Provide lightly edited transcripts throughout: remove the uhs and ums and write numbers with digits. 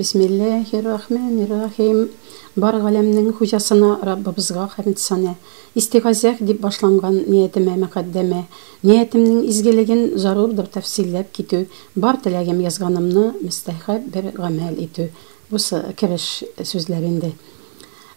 Бисмиллахир-рахманир-рахим. Бар галәмнең хуҗасына Раббыбызга хәмд сана. Истигазах дип башланган ниятемә мөхәддәмә. Ниятемнең изгелеген зарур тәфсилләп китү. Бар теләгем язганымны мустахаб бер гамәл итү. Бусы кереш сүзләр инде.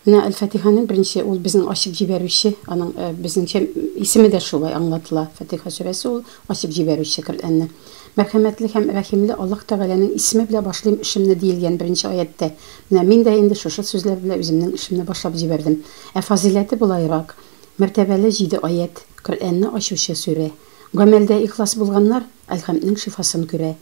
Менә Әл-Фатиханың беренче ул безнең ачып җибәрүче, аның безнеңчә исеме дә шулай аңлатыла. Фатиха сүрәсе ул ачып җибәрүче Коръәнне. Мәрхәмәтле һәм рәхимле Аллаһ Тәгаләнең исеме белән башлыйм эшемне диелгән беренче аятта. Менә мин дә инде шушы сүзләр белән үземнең эшемне башлап җибәрдем. Фазиләте булайрак, мәртәбәле 7 аят, Коръәнне ачучы сүрә. Гамәлдә ихлас булганнар Әл-Хәмднең шифасын күрә.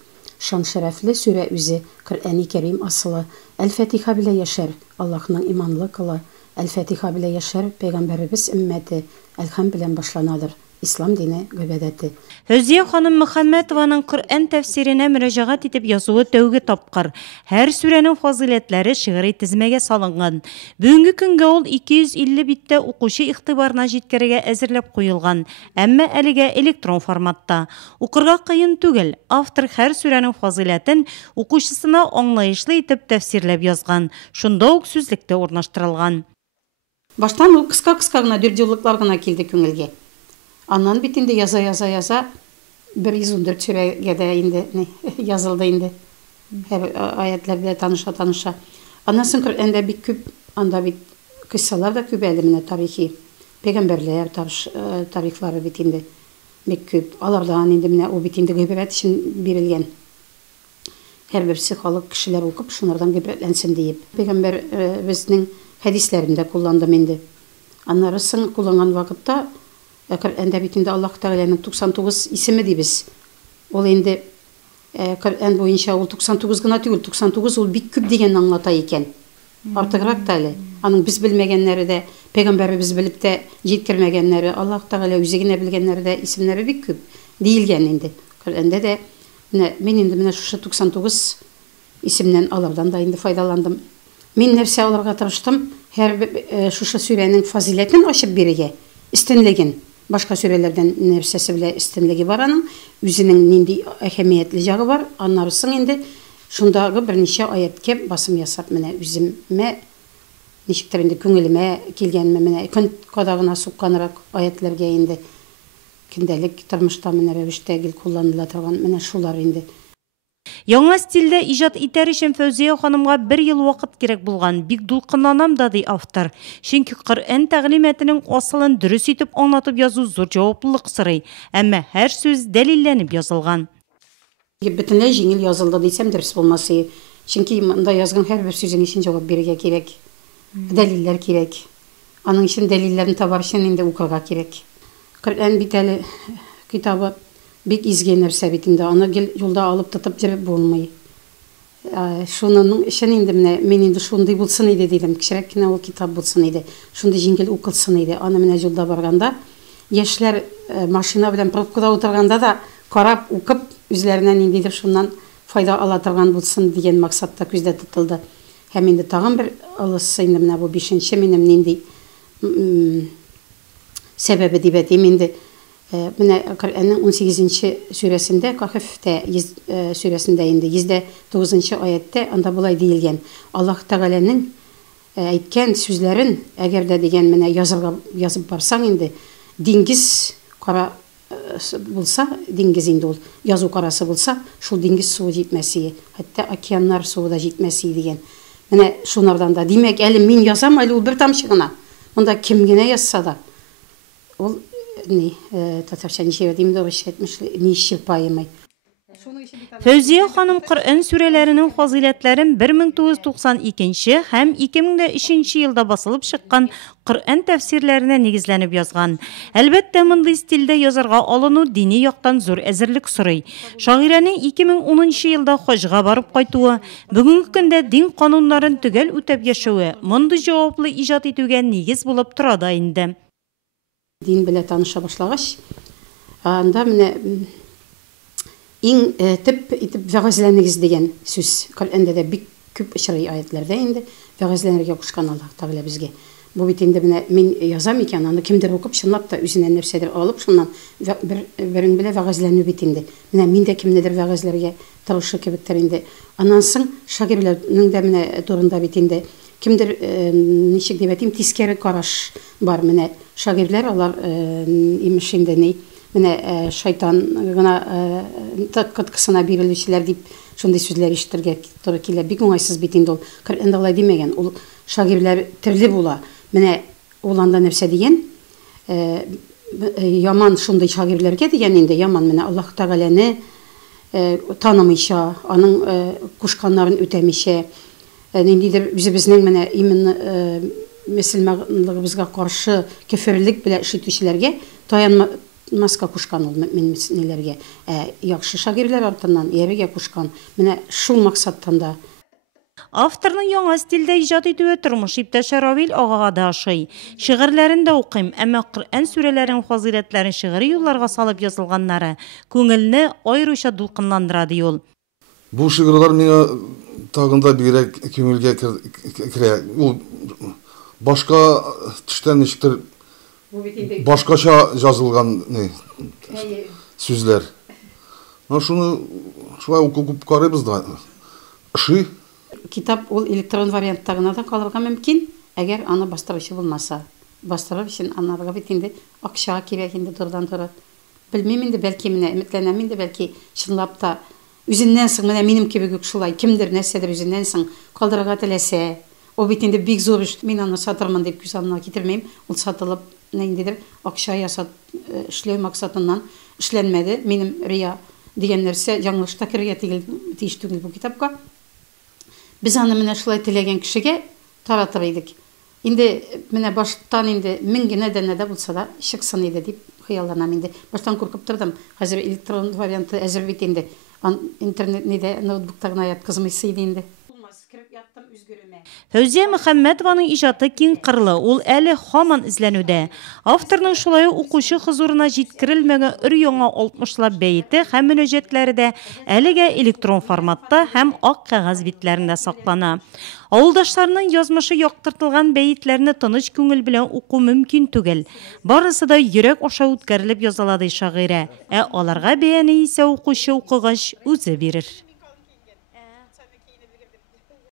Шан шәрәфле сүрә үзе, Коръәни Кәрим асылы. Әл-Фатиха белән яшәр Аллаһның иманлы кылы. Әл-Фатиха белән яшәр пәйгамбәребез өммәте. Әл-Хәмд белән башланадыр ислам дине гыйбадәте. Фәүзия ханым Мөхәммәтованың Коръән тәфсиренә мөрәҗәгать итеп язуы тәүге тапкыр. Һәр сүрәнең фазиләтләре шигъри тизмәгә салынган. Бүгенге көнгә ул 250 биттә укучы игътибарына җиткәргә әзерләп куелган, әмма әлегә электрон форматта. Укырга кыен түгел. Автор һәр сүрәнең фазиләтен укучысына аңлаешлы итеп тәфсирләп язган. Шунда ук сүзлектә урнаштырылган. Баштан ул кыска-кыска гына дүртьюллыклар гына килде күңелгә. Аннан бит инде яза 114 сүрәгә дә инде язылды инде. Һәр аятлар белән таныша. Аннан соң Коръәндә бик күп, анда бит кыссалар да күп әле менә тарихи. Пәйгамбәрләр тарихлары бит инде бик күп. Алардан инде менә ул бит инде гыйбрәт өчен бирелгән. Һәрберсе халык кешеләр укып, шунардан гыйбрәтләнсен диеп. Пәйгамбәр безнең хәдисләрендә кулландым инде. Аннары соң кулланган вакытта Коръәндә бит инде Аллаһ Тәгаләнең 99 исеме дибез. Ул инде Коръән буенча ул 99 гына түгел, 99 ул бик күп дигән аңлата икән. Артыграк та әле. Аның без белмәгәннәре дә, пәйгамбәребез белеп тә җиткермәгәннәре, Аллаһ Тәгалә үзе генә белгәннәре дә исемнәре бик күп диелгән инде. Коръәндә дә мин инде менә шушы 99 исемнән алардан да инде файдаландым. Мин нәрсә алырга тырыштым? Һәр шушы сүрәнең фазиләтен ачып бирергә, истинлеген. Башка сүрәләрдән нәрсәсе белән истинлеге бар аның, үзенең нинди әһәмиятле ягы бар. Аннары соң инде шундагы берничә аяткә басым ясап менә үземә ничектер инде күңелемә килгәнме менә көн кадагына сукканрак аятларга инде көндәлек тормышта менә рәвештә гел кулланыла торган менә шулар инде. Яңа стильдә иҗат итәр өчен Фәүзия ханымга 1 ел вакыт кирәк булган. Бик дулкынланам да ди автор. Чөнки Коръән тәгълиматының асылын дөрес итеп аңлатып язу зур җаваплылык сорый. Әмма һәр сүз дәлилләнеп язылган. Бөтенләй җиңел язылды дисәм дөрес булмасы. Чөнки монда язган һәрбер сүзең өчен җавап бирергә кирәк. Дәлилләр кирәк. Аның өчен дәлилләрне табар өчен инде укырга кирәк. Коръән бит әле китабы бик изге нәрсә бит инде. Аны гел юлда алып тотып җибеп булмый. Шуның өчен инде менә мин инде шундый булсын иде дидем. Кичерәк кенә ул китап булсын иде. Шундый җиңел укылсын иде. Аны менә юлда барганда, яшьләр машина белән пробкада утырганда да карап укып үзләренә ниндидер шуннан файда ала торган булсын дигән максатта күздә тотылды. Һәм инде тагын бер алысы инде менә бу 5нче минем нинди сәбәбе дип әйтим инде. Менә Коръәннең 18нче сүрәсендә, Кахфтә сүрәсендә инде 109нчы аятта анда булай диелгән. Аллаһ Тәгаләнең әйткән сүзләрен әгәр дә дигән менә язып барсаң инде, диңгез кара булса, диңгез инде ул язу карасы булса, шул диңгез суы җитмәсе, хәтта океаннар суы да җитмәсе дигән. Менә шунардан да димәк, әле мин язам, әле ул бер тамчы гына. Монда кем генә язса да ул татарча ничә дим дә әйтмеш, ни исчерпаемый. Фәүзия ханым Коръән сүрәләренең фазиләтләрен 1992 һәм 2003 елда басылып чыккан Коръән тәфсирләренә нигезләнеп язган. Әлбәттә, мондый стильдә язарга алыну дини яктан зур әзерлек сорый. Шагыйрәнең 2010 елда хаҗга барып кайтуы, бүгенге көндә дин кануннарын төгәл үтәп яшәүе мондый җаваплы иҗат итүгә нигез булып тора да инде. Дин белән таныша башлагач, анда менә иң тип итеп вәгазьләнегез дигән сүз. Коръәндә дә бик күп очрый аятларда инде вәгазьләнергә кушкан Аллаһ Тәгалә безгә. Бу бит инде менә мин язам икән, аны кемдер укып, чынлап та үзеннән нәрсәдер алып, шуннан берең белә вәгазьләнү бит инде. Менә мин дә кемнедер вәгазьләргә тырышы кебектер инде. Аннан соң шагыйрьләрнең дә менә турында бит инде кемдер ничек дип әйтим, тискәре караш бар. Менә шагыйрьләр алар имеш инде ни, менә шайтан гына кыткысына бирелүчеләр дип шундый сүзләр ишетергә туры килә. Бик уңайсыз бит инде ул. Коръәндә алай димәгән. Ул шагыйрьләр төрле була. Менә ул анда нәрсә дигән? Яман шундый шагыйрьләргә дигән инде, яман менә Аллаһ Тәгаләне танымыйча, аның кушканнарын үтәмичә, ниндидер үзебезнең менә именно мөселманлыгыбызга каршы кеферлек белән эшләтүчеләргә таянмаска кушкан ул мөэминнәргә. Яхшы шагыйрьләр артыннан ияргә кушкан. Менә шул максаттан да Авторның яңа стильдә иҗат итүе тормыш иптәше Равил агага да ошый. Шигырьләрен дә укыйм, әмма Коръән сүрәләрен, фазиләтләрен шигъри юлларга салып язылганнары күңелне аеруча дулкынландыра ди ул. Бу шигырьләр миңа тагында бигрәк күңелгә керә. Ул башка төштән ничектер башкача жазылган сүзләр. Шуны шулай укып карыйбыз да. Китап ул электрон вариантта гына да калырга мөмкин, әгәр аны бастыручы булмаса. Бастырып өчен анарга бит инде акча кирәк инде турыдан-туры. Белмим инде, бәлки менә өметләнәм инде, бәлки чынлап та үзеннән соң менә минем кебек үк шулай кемдер нәрсәдер үзеннән соң калдырырга теләсә, ул бит инде бик зур эш. Мин аны сатырмын дип күз алдына китермәйм. Ул сатылып, ниндидер акча ясап эшләү максатыннан эшләнмәде. Минем рия дигән нәрсә яңлышта кергә тиеш түгел бу китапка. Biz аны менә шулай теләгән кешегә таратыр идек. Инде менә баштан инде 1000 генә дә булса да чыксын иде дип хыялланам инде. Баштан куркып тордым. Хәзер электрон варианты әзер бит инде. Интернет нидә ноутбукта гына яткызмыйсы иде инде. Фәүзия Мөхәммәтованың иҗаты киң кырлы, ул әле һаман эзләнүдә. Авторның шулай укучы хузурына җиткерелмәгән өр-яңа 60лап бәйте һәм мөнәҗәтләре дә әлегә электрон форматта һәм ак кәгазь битләрендә саклана. Авылдашларның язмышы яктыртылган бәйтләрне тыныч күңел белән уку мөмкин түгел. Барысы да йөрәк аша үткәрелеп языла ди шагыйрә, аларга бәяне исә укучы укыгач үзе бирер.